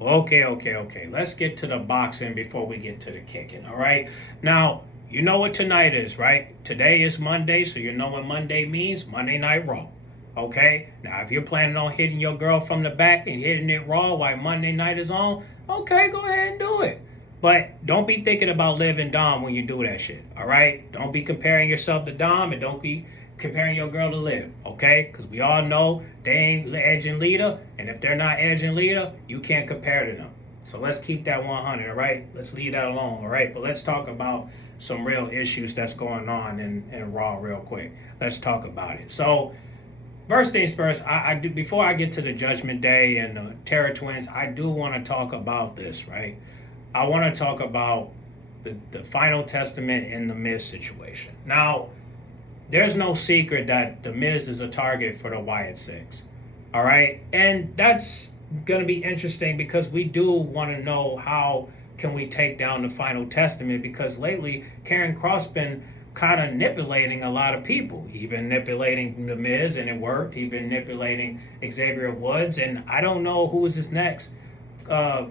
Okay. Let's get to the boxing before we get to the kicking, all right? Now, you know what tonight is, right? Today is Monday, so you know what Monday means? Monday Night Raw. Okay? Now, if you're planning on hitting your girl from the back and hitting it raw while Monday night is on, okay, go ahead and do it. But don't be thinking about Liv and Dom when you do that shit, all right? Don't be comparing yourself to Dom, and don't be comparing your girl to Liv, okay? Because we all know they ain't Edge and Lita, and if they're not Edge and Lita, you can't compare to them. So let's keep that 100, all right? Let's leave that alone, all right? But let's talk about some real issues that's going on in Raw real quick. Let's talk about it. So first things first, I do, before I get to the Judgment Day and the Terror Twins, I do want to talk about this, right? I want to talk about the Final Testament and the Miz situation. Now, there's no secret that the Miz is a target for the Wyatt Six. All right, and that's going to be interesting because we do want to know how can we take down the Final Testament, because lately Karen Cross been kind of manipulating a lot of people. He's been manipulating the Miz and it worked. He's been manipulating Xavier Woods, and I don't know who is his next uh,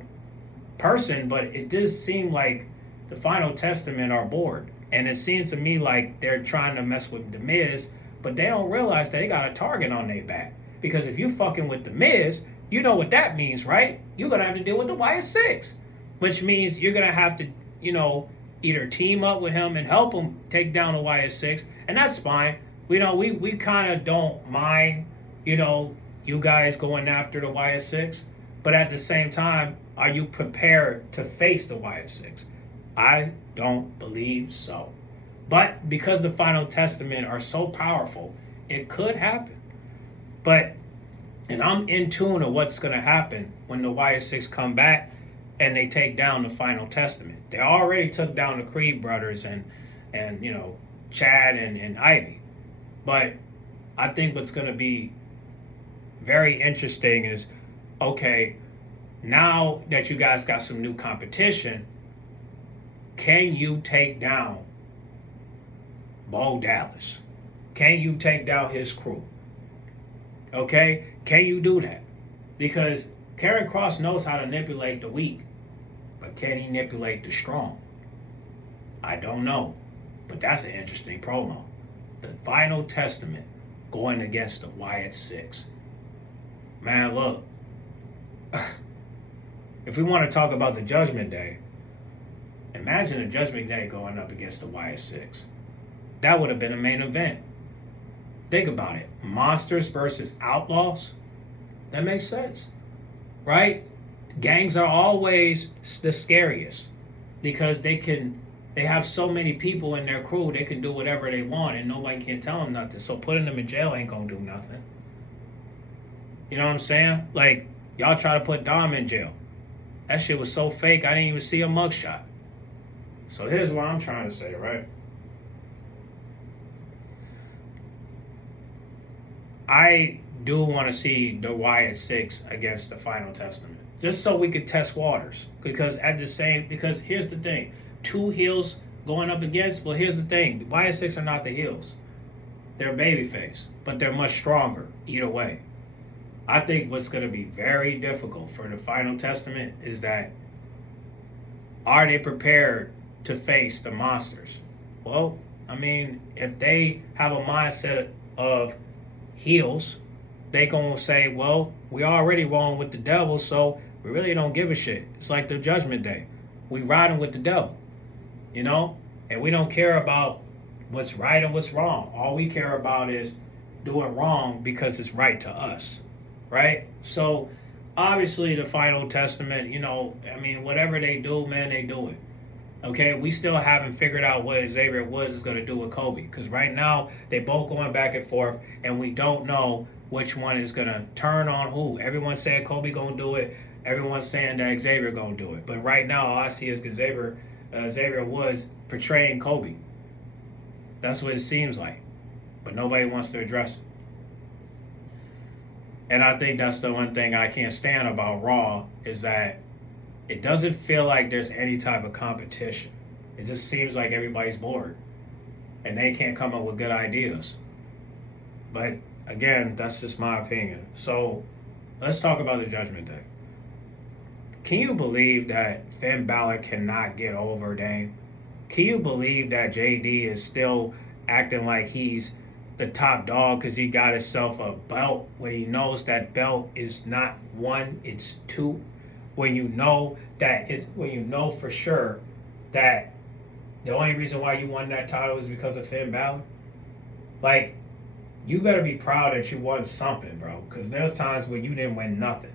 person, but it does seem like the Final Testament are bored. And it seems to me like they're trying to mess with The Miz, but they don't realize that they got a target on their back. Because if you fucking with The Miz, you know what that means, right? You're going to have to deal with the Wyatt Six, which means you're going to have to, either team up with him and help him take down the Wyatt Six, and that's fine. We kind of don't mind, you guys going after the Wyatt Six, but at the same time, are you prepared to face the Wyatt Six? I don't believe so. But because the Final Testament are so powerful, it could happen. But, and I'm in tune of what's going to happen when the Wyatt Six come back and they take down the Final Testament. They already took down the Creed brothers and Chad and Ivy. But I think what's going to be very interesting is, okay, now that you guys got some new competition, can you take down Bo Dallas? Can you take down his crew? Okay? Can you do that? Because Karen Cross knows how to manipulate the weak, but can he manipulate the strong? I don't know. But that's an interesting promo. The Final Testament going against the Wyatt Six. Man, look. If we want to talk about the Judgment Day, imagine the Judgment Day going up against the Wyatt Six. That would have been a main event. Think about it. Monsters versus outlaws. That makes sense. Right? Gangs are always the scariest because they have so many people in their crew, they can do whatever they want and nobody can tell them nothing. So putting them in jail ain't gonna do nothing. You know what I'm saying? Like, y'all try to put Dom in jail. That shit was so fake, I didn't even see a mugshot. So here's what I'm trying to say, right? I do want to see the Wyatt Six against the Final Testament, just so we could test waters. Because here's the thing: two heels going up against. Well, here's the thing: the Wyatt Six are not the heels; they're babyface, but they're much stronger either way. I think what's going to be very difficult for the Final Testament is that, are they prepared to face the monsters? Well, I mean, if they have a mindset of heels, they gonna say, well, we already wrong with the devil, so we really don't give a shit. It's like the Judgment Day. We riding with the devil, and we don't care about what's right and what's wrong. All we care about is doing wrong because it's right to us, right? So obviously the Final Testament, whatever they do, man, they do it. Okay, we still haven't figured out what Xavier Woods is going to do with Kobe, because right now they both going back and forth, and we don't know which one is going to turn on who. Everyone's saying Kobe going to do it. Everyone's saying that Xavier going to do it. But right now, all I see is Xavier Woods portraying Kobe. That's what it seems like. But nobody wants to address it. And I think that's the one thing I can't stand about Raw, is that it doesn't feel like there's any type of competition. It just seems like everybody's bored and they can't come up with good ideas. But again, that's just my opinion. So let's talk about the Judgment Day. Can you believe that Finn Balor cannot get over Dame? Can you believe that JD is still acting like he's the top dog because he got himself a belt when he knows that belt is not one, it's two? When you know when you know for sure that the only reason why you won that title is because of Finn Balor? Like, you better be proud that you won something, bro. Because there's times when you didn't win nothing.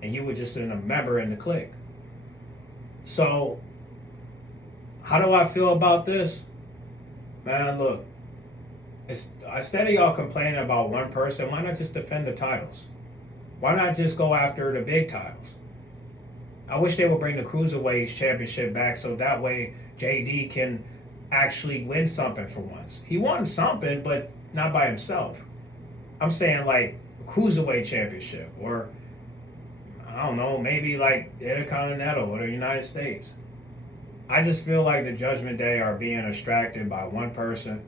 And you were just a member in the clique. So, how do I feel about this? Man, look. Instead of y'all complaining about one person, why not just defend the titles? Why not just go after the big titles? I wish they would bring the Cruiserweight Championship back so that way JD can actually win something for once. He won something, but not by himself. I'm saying like Cruiserweight Championship, or I don't know, maybe like the Intercontinental or the United States. I just feel like the Judgment Day are being distracted by one person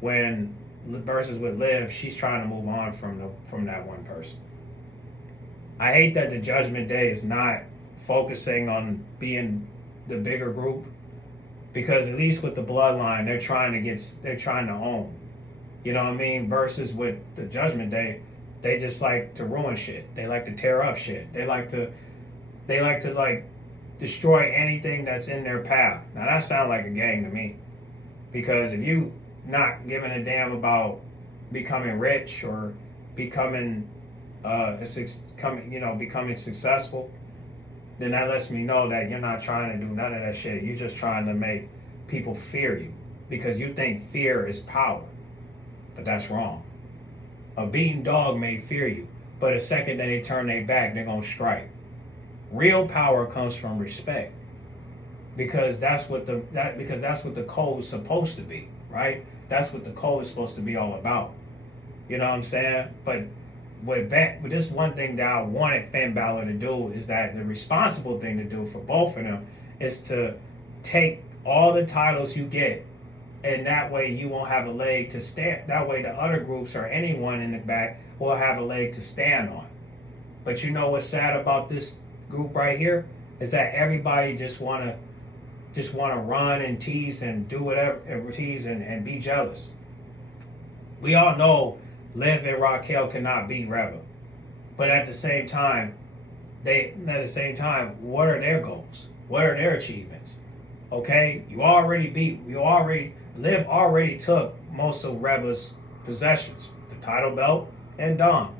when versus with Liv, she's trying to move on from that one person. I hate that the Judgment Day is not focusing on being the bigger group, because at least with the Bloodline, they're trying to own. You know what I mean? Versus with the Judgment Day, they just like to ruin shit. They like to tear up shit. They like to like destroy anything that's in their path. Now that sounds like a gang to me, because if you not giving a damn about becoming rich or becoming becoming successful, then that lets me know that you're not trying to do none of that shit. You're just trying to make people fear you because you think fear is power. But that's wrong. A beaten dog may fear you, but the second that they turn their back, they're gonna strike. Real power comes from respect, because that's what the code is supposed to be, right? That's what the code is supposed to be all about. You know what I'm saying? But with this one thing that I wanted Finn Balor to do is that the responsible thing to do for both of them is to take all the titles you get, and that way you won't have a leg to stand. That way the other groups or anyone in the back will have a leg to stand on. But you know what's sad about this group right here is that everybody just wanna run and tease and do whatever, and tease and be jealous. We all know Liv and Raquel cannot beat Reba, but at the same time, what are their goals? What are their achievements? Okay, Liv already took most of Reba's possessions, the title belt and Dom.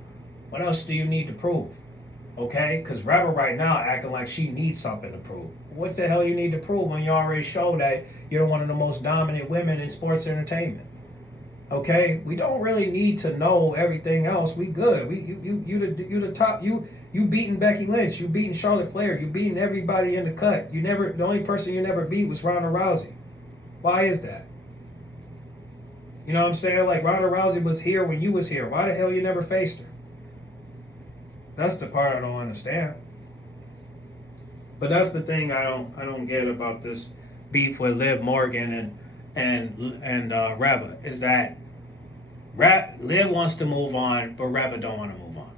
What else do you need to prove? Okay, because Reba right now acting like she needs something to prove. What the hell you need to prove when you already show that you're one of the most dominant women in sports entertainment? Okay, we don't really need to know everything else. We good. You the top. You beating Becky Lynch. You beating Charlotte Flair. You beating everybody in the cut. The only person you never beat was Ronda Rousey. Why is that? You know what I'm saying? Like, Ronda Rousey was here when you was here. Why the hell you never faced her? That's the part I don't understand. But that's the thing I don't get about this beef with Liv Morgan and Reba, is that Liv wants to move on, but Reba don't want to move on.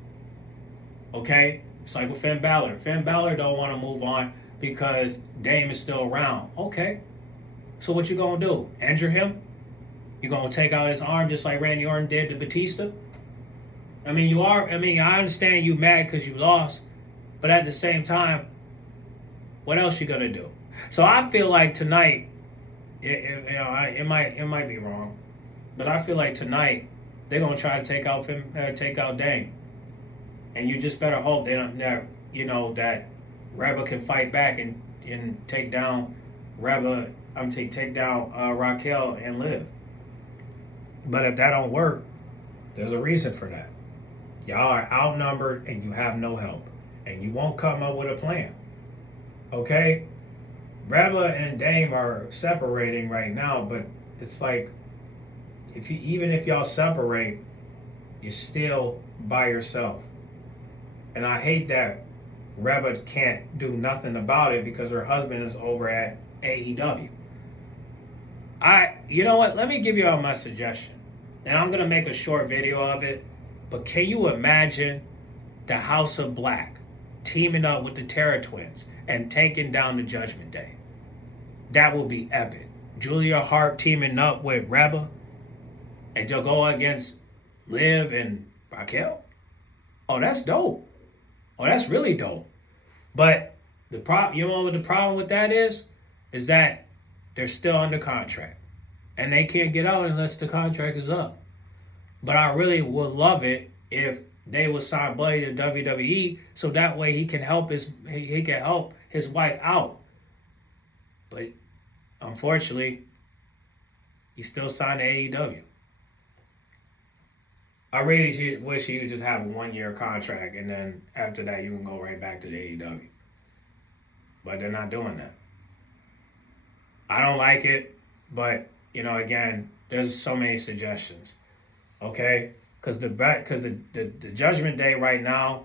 Okay? It's like with Finn Balor. Finn Balor don't want to move on because Dame is still around. Okay. So what you gonna do? Injure him? You gonna take out his arm just like Randy Orton did to Batista? I I understand you mad because you lost, but at the same time, what else you gonna do? So I feel like tonight, it might be wrong, but I feel like tonight they're gonna try to take out Dame, and you just better hope that Reba can fight back and take down Raquel and Liv. But if that don't work, there's a reason for that. Y'all are outnumbered and you have no help, and you won't come up with a plan. Okay? Reba and Dame are separating right now, but it's like even if y'all separate, you're still by yourself. And I hate that Reba can't do nothing about it because her husband is over at AEW. You know what? Let me give you all my suggestion. And I'm going to make a short video of it. But can you imagine the House of Black teaming up with the Terror Twins and taking down the Judgment Day. That will be epic. Julia Hart teaming up with Reba and to go against Liv and Raquel. Oh, that's dope. Oh, that's really dope. But you know what the problem with that is that they're still under contract, and they can't get out unless the contract is up. But I really would love it if they would sign Buddy to WWE, so that way he can help his wife out. But unfortunately, he still signed to AEW. I really wish he would just have a 1-year contract, and then after that, you can go right back to the AEW. But they're not doing that. I don't like it, but again, there's so many suggestions. Okay, because the Judgment Day right now,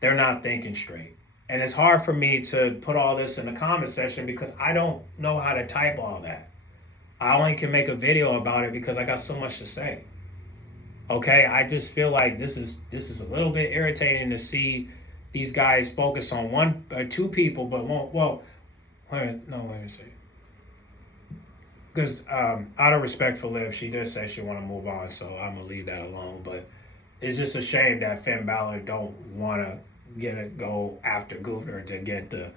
they're not thinking straight, and it's hard for me to put all this in the comment section because I don't know how to type all that. I only can make a video about it because I got so much to say. Okay, I just feel like this is a little bit irritating to see these guys focus on one or two people, but won't. Well, wait a second. Because out of respect for Liv, she did say she want to move on, so I'm gonna leave that alone. But it's just a shame that Finn Balor don't want to go after Gunther to get the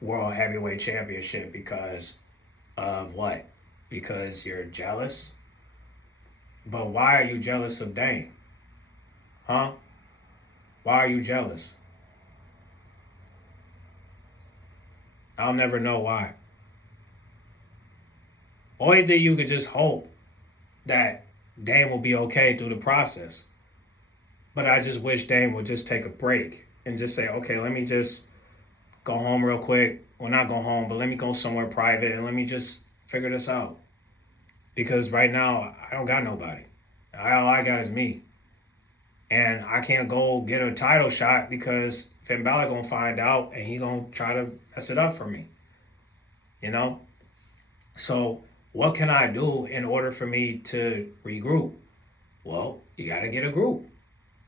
World Heavyweight Championship because of what? Because you're jealous? But why are you jealous of Dane? Huh? Why are you jealous? I'll never know why. Only thing you could just hope that Dane will be okay through the process. But I just wish Dane would just take a break and just say, okay, let me just go home real quick. Well, not go home, but let me go somewhere private and let me just figure this out. Because right now, I don't got nobody. All I got is me. And I can't go get a title shot because Finn Balor gonna find out and he gonna try to mess it up for me. So what can I do in order for me to regroup? Well, you gotta get a group.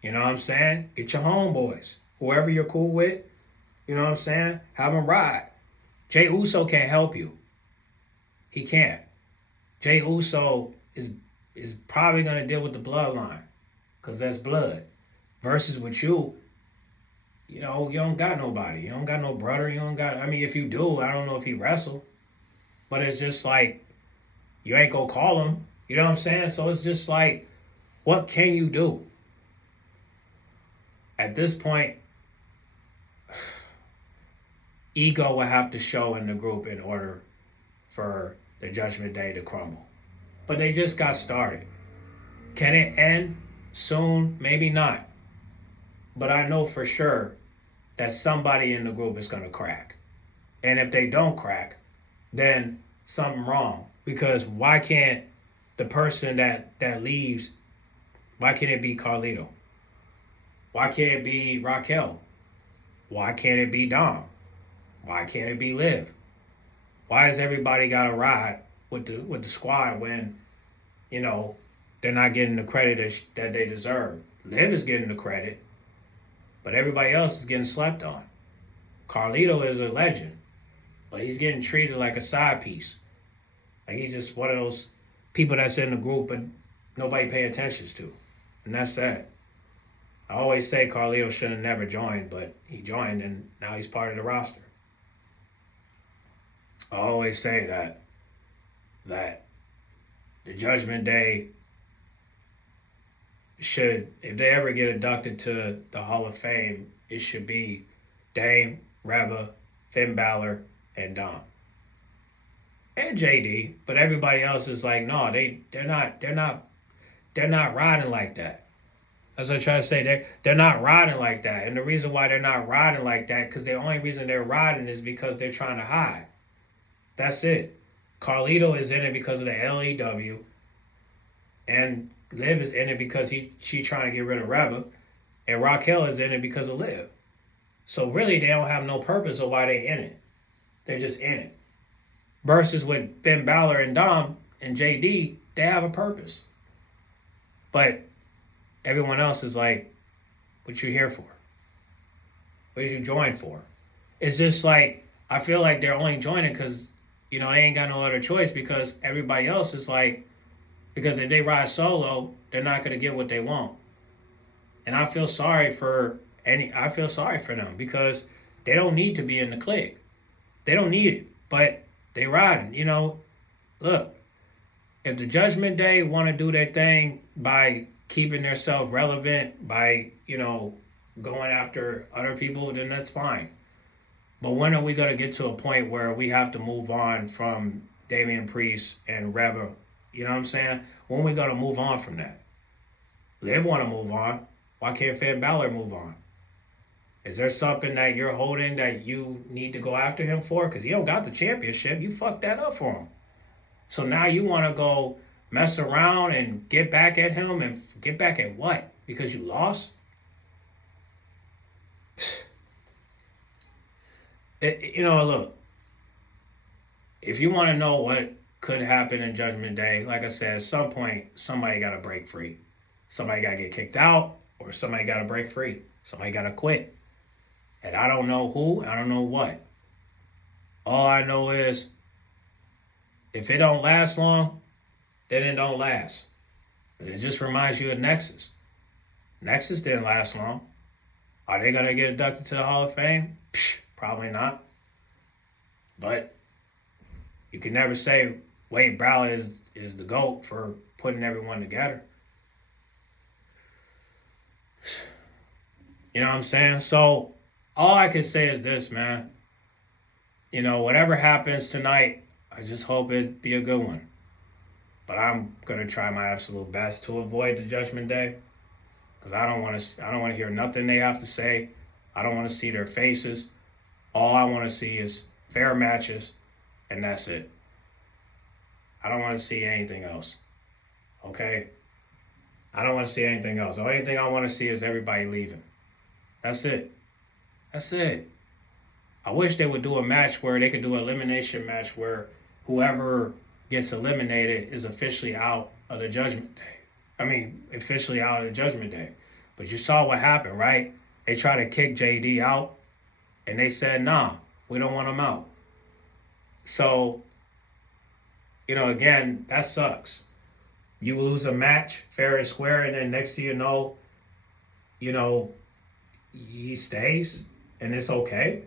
You know what I'm saying? Get your homeboys. Whoever you're cool with, you know what I'm saying? Have them ride. Jey Uso can't help you. He can't. Jey Uso is probably going to deal with the bloodline because that's blood. Versus with you, you don't got nobody. You don't got no brother. If you do, I don't know if he wrestled. But it's just like, you ain't going to call him. You know what I'm saying? So it's just like, what can you do? At this point, ego will have to show in the group in order for the Judgment Day to crumble. But they just got started. Can it end soon? Maybe not. But I know for sure that somebody in the group is going to crack. And if they don't crack, then something wrong. Because why can't the person that leaves, why can't it be Carlito? Why can't it be Raquel? Why can't it be Dom? Why can't it be Liv? Why has everybody got to ride with the squad when, they're not getting the credit that they deserve? Liv is getting the credit, but everybody else is getting slept on. Carlito is a legend, but he's getting treated like a side piece. Like he's just one of those people that's in the group but nobody pay attention to. And that's sad. I always say Carlito should have never joined, but he joined and now he's part of the roster. I always say that the Judgment Day should, if they ever get inducted to the Hall of Fame, it should be Dame, Reba, Finn Balor, and Dom. And JD, but everybody else is like, no, they're not riding like that. That's what I'm trying to say. They're not riding like that. And the reason why they're not riding like that, because the only reason they're riding is because they're trying to hide. That's it. Carlito is in it because of the LEW. And Liv is in it because she trying to get rid of Reba. And Raquel is in it because of Liv. So really, they don't have no purpose of why they're in it. They're just in it. Versus with Finn Balor and Dom and JD, they have a purpose. But everyone else is like, what you here for? What did you join for? It's just like I feel like they're only joining because they ain't got no other choice because everybody else is like because if they ride solo, they're not gonna get what they want. And I feel sorry for I feel sorry for them because they don't need to be in the clique. They don't need it, but they riding. Look, if the Judgment Day want to do their thing by keeping themselves relevant, by going after other people, then that's fine. But when are we gonna get to a point where we have to move on from Damian Priest and Reba? You know what I'm saying? When are we gonna move on from that? Liv want to move on. Why can't Finn Balor move on? Is there something that you're holding that you need to go after him for? Because he don't got the championship. You fucked that up for him. So now you want to go mess around and get back at him and get back at what? Because you lost? Look, if you want to know what could happen in Judgment Day, like I said, at some point, somebody got to break free. Somebody got to get kicked out or somebody got to break free. Somebody got to quit. And I don't know who, I don't know what. All I know is if it don't last long, then it don't last. But it just reminds you of Nexus. Nexus didn't last long. Are they going to get inducted to the Hall of Fame? Psh, probably not. But you can never say Wade Ballard is the GOAT for putting everyone together. You know what I'm saying? So all I can say is this, man. Whatever happens tonight, I just hope it be a good one. But I'm gonna try my absolute best to avoid the Judgment Day, because I don't want to hear nothing they have to say. I don't want to see their faces. All I want to see is fair matches, and that's it. I don't want to see anything else. Okay? I don't want to see anything else. The only thing I want to see is everybody leaving. That's it. That's it. I wish they would do a match where they could do an elimination match where whoever gets eliminated is officially out of the Judgment Day. Officially out of the Judgment Day. But you saw what happened, right? They tried to kick JD out, and they said, nah, we don't want him out. So, again, that sucks. You lose a match fair and square, and then next thing you know, he stays, and it's okay.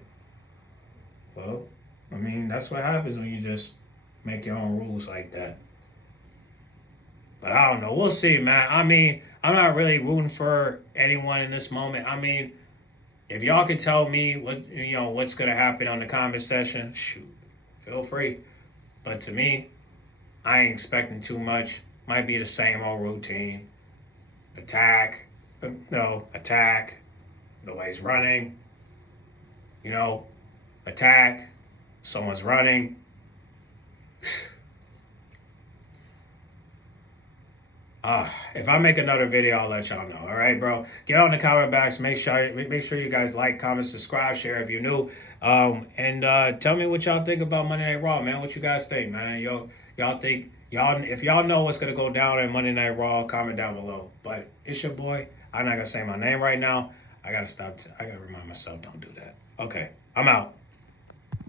Well, that's what happens when you just make your own rules like that. But I don't know. We'll see, man. I'm not really rooting for anyone in this moment. If y'all could tell me what's gonna happen on the comment section, shoot, feel free. But to me, I ain't expecting too much. Might be the same old routine. Attack. Attack. Nobody's running. Attack. Someone's running. If I make another video, I'll let y'all know. All right, bro. Get on the comment box. Make sure you guys like, comment, subscribe, share if you're new. And tell me what y'all think about Monday Night Raw, man. What you guys think, man? Y'all think if y'all know what's gonna go down in Monday Night Raw, comment down below. But it's your boy. I'm not gonna say my name right now. I gotta stop. I gotta remind myself, don't do that. Okay, I'm out.